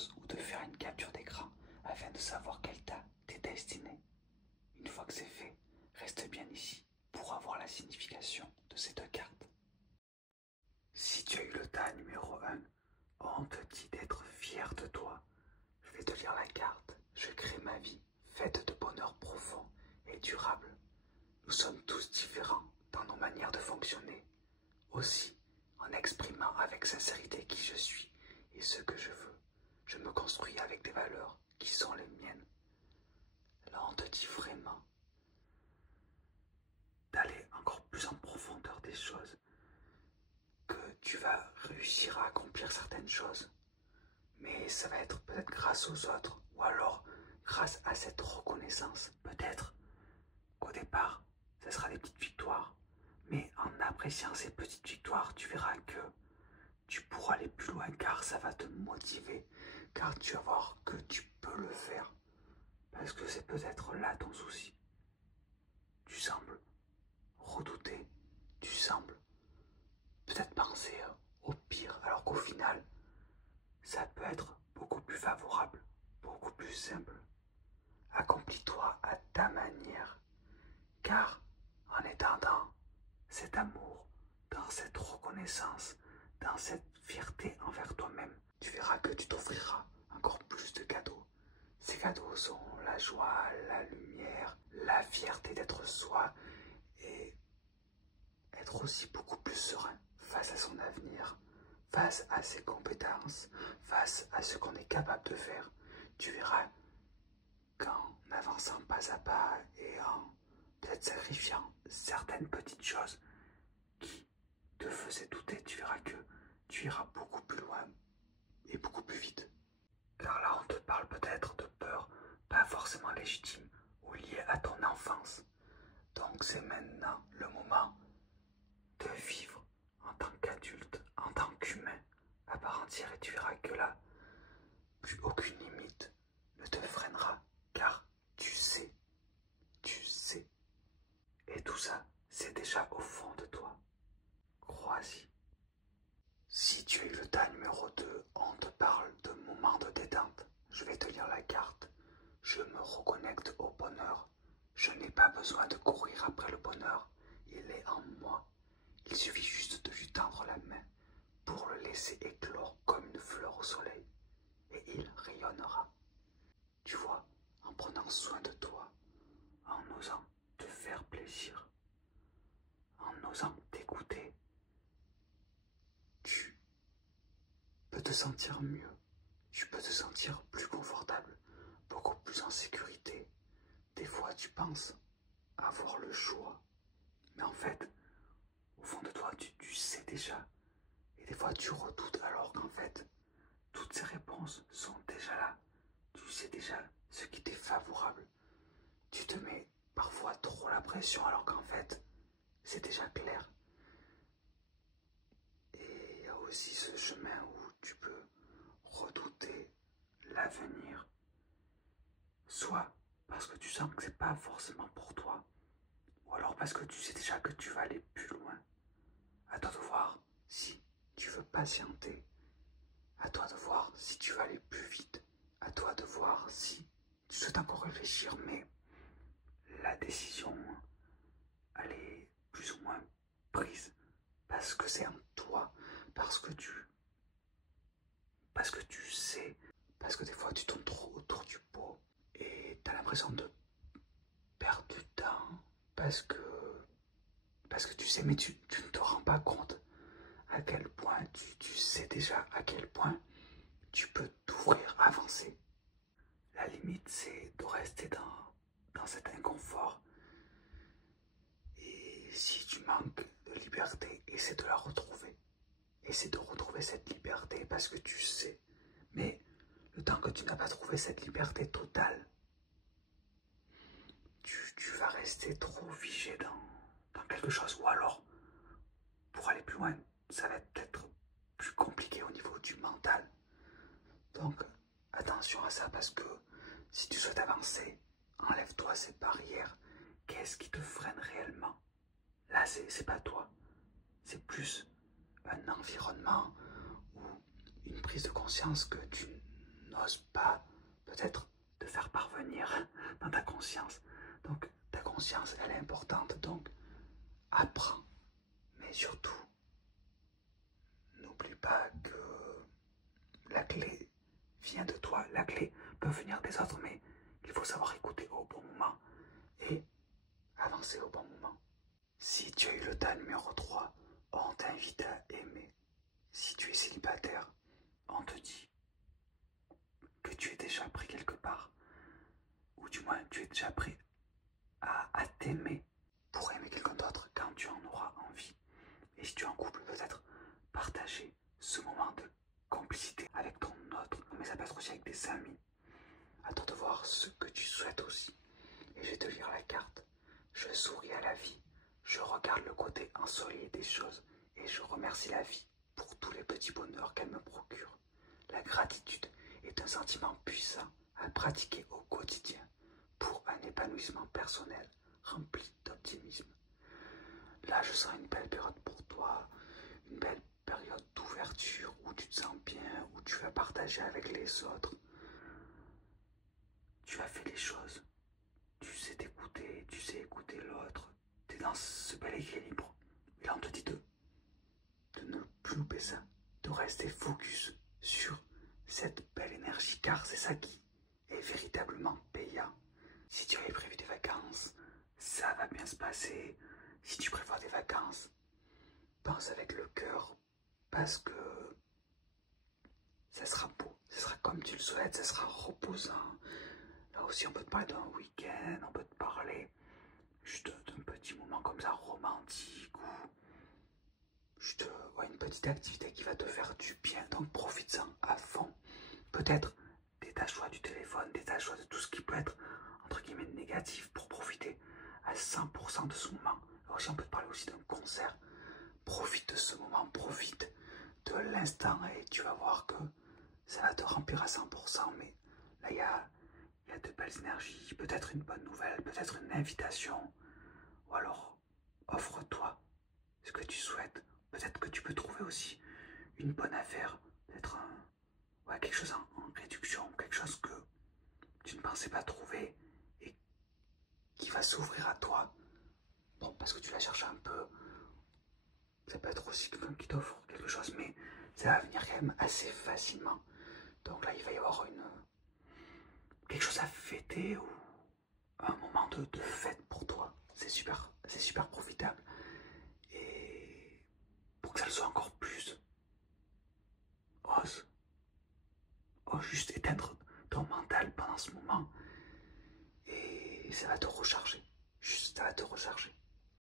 chose ou de faire une capture d'écran afin de savoir quelle t'es destiné. Une fois que c'est fait, reste bien ici pour avoir la signification de ces deux cartes. Si tu as eu le tas numéro 1, on te dit d'être fier de toi. Je vais te lire la carte. Je crée ma vie, faite de bonheur profond et durable. Nous sommes tous différents dans nos manières de fonctionner. Aussi, en exprimant avec sincérité qui je suis et ce que je veux, je me construis avec des valeurs qui sont les miennes. Là, on te dit vraiment d'aller encore plus en profondeur des choses, que tu vas réussir à accomplir certaines choses, mais ça va être peut-être grâce aux autres, ou alors grâce à cette reconnaissance. Peut-être qu'au départ, ce sera des petites victoires, mais en appréciant ces petites victoires, tu verras que tu pourras aller plus loin, car ça va te motiver, car tu vas voir que tu peux le faire, parce que c'est peut-être là ton souci. Tu sembles redouter, tu sembles peut-être penser au pire, alors qu'au final, ça peut être beaucoup plus favorable, beaucoup plus simple. Accomplis-toi à ta manière, car en étant dans cet amour, dans cette reconnaissance, dans cette fierté envers toi-même, tu verras que tu t'offriras encore plus de cadeaux. Ces cadeaux sont la joie, la lumière, la fierté d'être soi et être aussi beaucoup plus serein face à son avenir, face à ses compétences, face à ce qu'on est capable de faire. Tu verras qu'en avançant pas à pas et en peut-être sacrifiant certaines petites choses qui te faisaient douter, tu verras que tu iras beaucoup plus loin et beaucoup plus vite. Car là, on te parle peut-être de peur, pas forcément légitime ou liée à ton enfance. Donc c'est maintenant le moment de vivre en tant qu'adulte, en tant qu'humain à part entière, et tu verras que là, plus aucune limite ne te freinera, car tu sais, et tout ça, c'est déjà au fond de toi. Crois-y. Si tu as eu le tas numéro 2, on te parle de moments de détente. Je vais te lire la carte. Je me reconnecte au bonheur. Je n'ai pas besoin de courir après le bonheur. Il est en moi. Il suffit juste de lui tendre la main pour le laisser éclore comme une fleur au soleil. Et il rayonnera. Tu vois, en prenant soin de toi, en osant te faire plaisir, en osant t'écouter, tu peux te sentir mieux. Tu peux te sentir plus confortable, beaucoup plus en sécurité. Des fois, tu penses avoir le choix. Mais en fait, au fond de toi, tu sais déjà. Et des fois, tu redoutes alors qu'en fait, toutes ces réponses sont déjà là. Tu sais déjà ce qui t'est favorable. Tu te mets parfois trop la pression alors qu'en fait, c'est déjà clair. Et il y a aussi ce chemin où tu peux redouter l'avenir. Soit parce que tu sens que c'est pas forcément pour toi, ou alors parce que tu sais déjà que tu vas aller plus loin. À toi de voir si tu veux patienter. À toi de voir si tu veux aller plus vite. À toi de voir si tu souhaites encore réfléchir, mais la décision, elle est plus ou moins prise. Parce que c'est en toi. Parce que tu sais. Parce que des fois tu tournes trop autour du pot. Et tu as l'impression de perdre du temps. Parce que tu sais, mais tu ne te rends pas compte à quel point tu sais déjà à quel point tu peux t'ouvrir, avancer. La limite, c'est de rester dans cet inconfort. Et si tu manques de liberté, essaie de la retrouver. Essaie de retrouver cette liberté parce que tu sais. Mais le temps que tu n'as pas trouvé cette liberté totale, tu vas rester trop figé dans quelque chose. Ou alors, pour aller plus loin, ça va être peut-être plus compliqué au niveau du mental. Donc, attention à ça parce que si tu souhaites avancer, enlève-toi ces barrières. Qu'est-ce qui te freine réellement? Là, c'est pas toi. C'est plus un environnement ou une prise de conscience que tu n'oses pas peut-être te faire parvenir dans ta conscience. Donc ta conscience, elle est importante. Donc apprends. Mais surtout, n'oublie pas que la clé vient de toi. La clé peut venir des autres, mais il faut savoir écouter au bon moment et avancer au bon moment. Si tu as eu le tas numéro 3, on t'invite à aimer. Si tu es célibataire, on te dit que tu es déjà prêt quelque part, ou du moins tu es déjà prêt à t'aimer pour aimer quelqu'un d'autre quand tu en auras envie. Et si tu es en couple, peut-être partager ce moment de complicité avec ton autre, mais ça peut être aussi avec des amis. À toi de voir ce que tu souhaites aussi. Et je vais te lire la carte. Je souris à la vie, je regarde le côté ensoleillé des choses et je remercie la vie pour tous les petits bonheurs qu'elle me procure. La gratitude est un sentiment puissant à pratiquer au quotidien pour un épanouissement personnel rempli d'optimisme. Là, je sens une belle période pour toi, une belle période d'ouverture où tu te sens bien, où tu vas partager avec les autres. Tu as fait les choses, tu sais t'écouter, tu sais écouter l'autre, tu es dans ce bel équilibre. Et là, on te dit de ne plus louper ça, de rester focus sur cette belle énergie, car c'est ça qui est véritablement payant. Si tu avais prévu des vacances, ça va bien se passer. Si tu prévois des vacances, pense avec le cœur, parce que ça sera beau, ça sera comme tu le souhaites, ça sera reposant. Là aussi, on peut te parler d'un week-end, on peut te parler juste d'un petit moment comme ça romantique ou juste une petite activité qui va te faire du bien. Donc profite-en à fond. Peut-être détache-toi du téléphone, détache-toi de tout ce qui peut être entre guillemets négatif pour profiter à 100% de ce moment. Alors aussi, on peut te parler aussi d'un concert. Profite de ce moment, profite de l'instant et tu vas voir que ça va te remplir à 100%. Mais là, il y a de belles énergies, peut-être une bonne nouvelle, peut-être une invitation, ou alors offre-toi ce que tu souhaites. Peut-être que tu peux trouver aussi une bonne affaire, peut-être quelque chose en réduction, quelque chose que tu ne pensais pas trouver et qui va s'ouvrir à toi. Bon, parce que tu la cherches un peu, ça peut être aussi quelqu'un qui t'offre quelque chose, mais ça va venir quand même assez facilement. Donc là, il va y avoir quelque chose à fêter ou un moment de fête pour toi. C'est super profitable. Et pour que ça le soit encore plus, ose juste éteindre ton mental pendant ce moment et ça va te recharger. Juste, ça va te recharger.